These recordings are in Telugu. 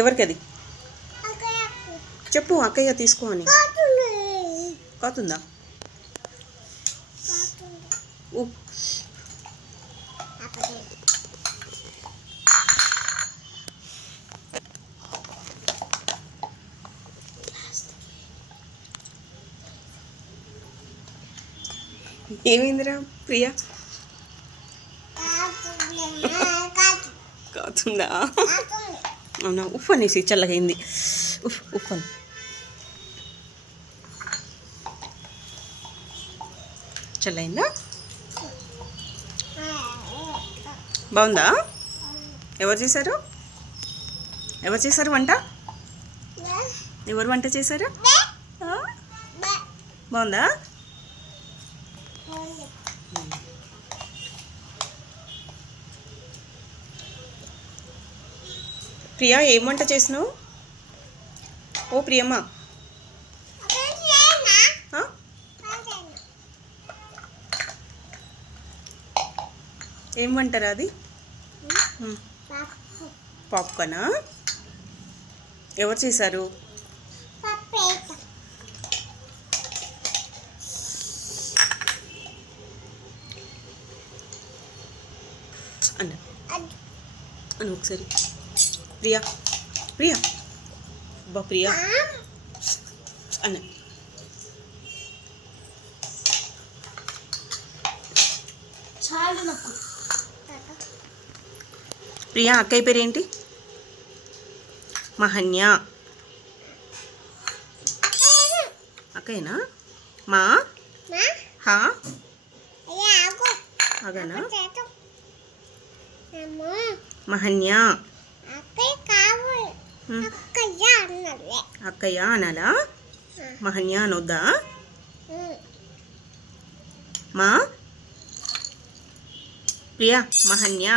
ఎవరికి అది చెప్పు, అక్కయ్య తీసుకో అని. కాతుందా? ఏమైందిరా ప్రియా? కాతుందా? అవునా? ఉఫ్ అనేసి చల్లగైంది. ఉఫ్ ఉఫ్ అని. చల్లైందా? బాగుందా? ఎవరు చేశారు? ఎవరు చేశారు వంట? ఎవరు వంట చేశారు? బాగుందా? ప్రియా, ఏం వంట చేసినావు? ఓ ప్రియమ్మ, ఏం వంటరా అది? పాప్కార్నా? ఎవరు చేశారు? అన్న అని ఒకసారి. ప్రియా ప్రియా బా ప్రియా అన్న. ప్రియా, అక్కయ్య పేరు ఏంటి? మహన్య. అక్కయ్యనా? మా హా అగనా? మహన్య. అక్కయ్య అనాలా? మహన్య అనొద్దా? మా ప్రియా, మహన్య.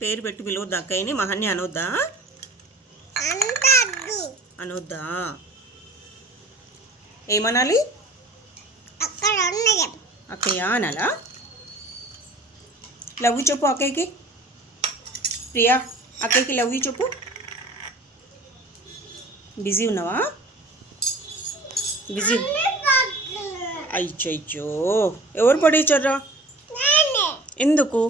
పేరు పెట్టి పిలవద్దా అక్కయ్యని? మహన్య అనొద్దా? అనొద్దా? ఏమనాలి? అక్కయ్య అనాలా? లవ్ యూ చెప్పు అక్కయ్యకి. ప్రియా, అక్కయ్యకి లవ్ యూ చెప్పు. బిజీ ఉన్నావా? బిజీ? అయ్యో, ఎవరు పడేయచ్చారా? ఎందుకు?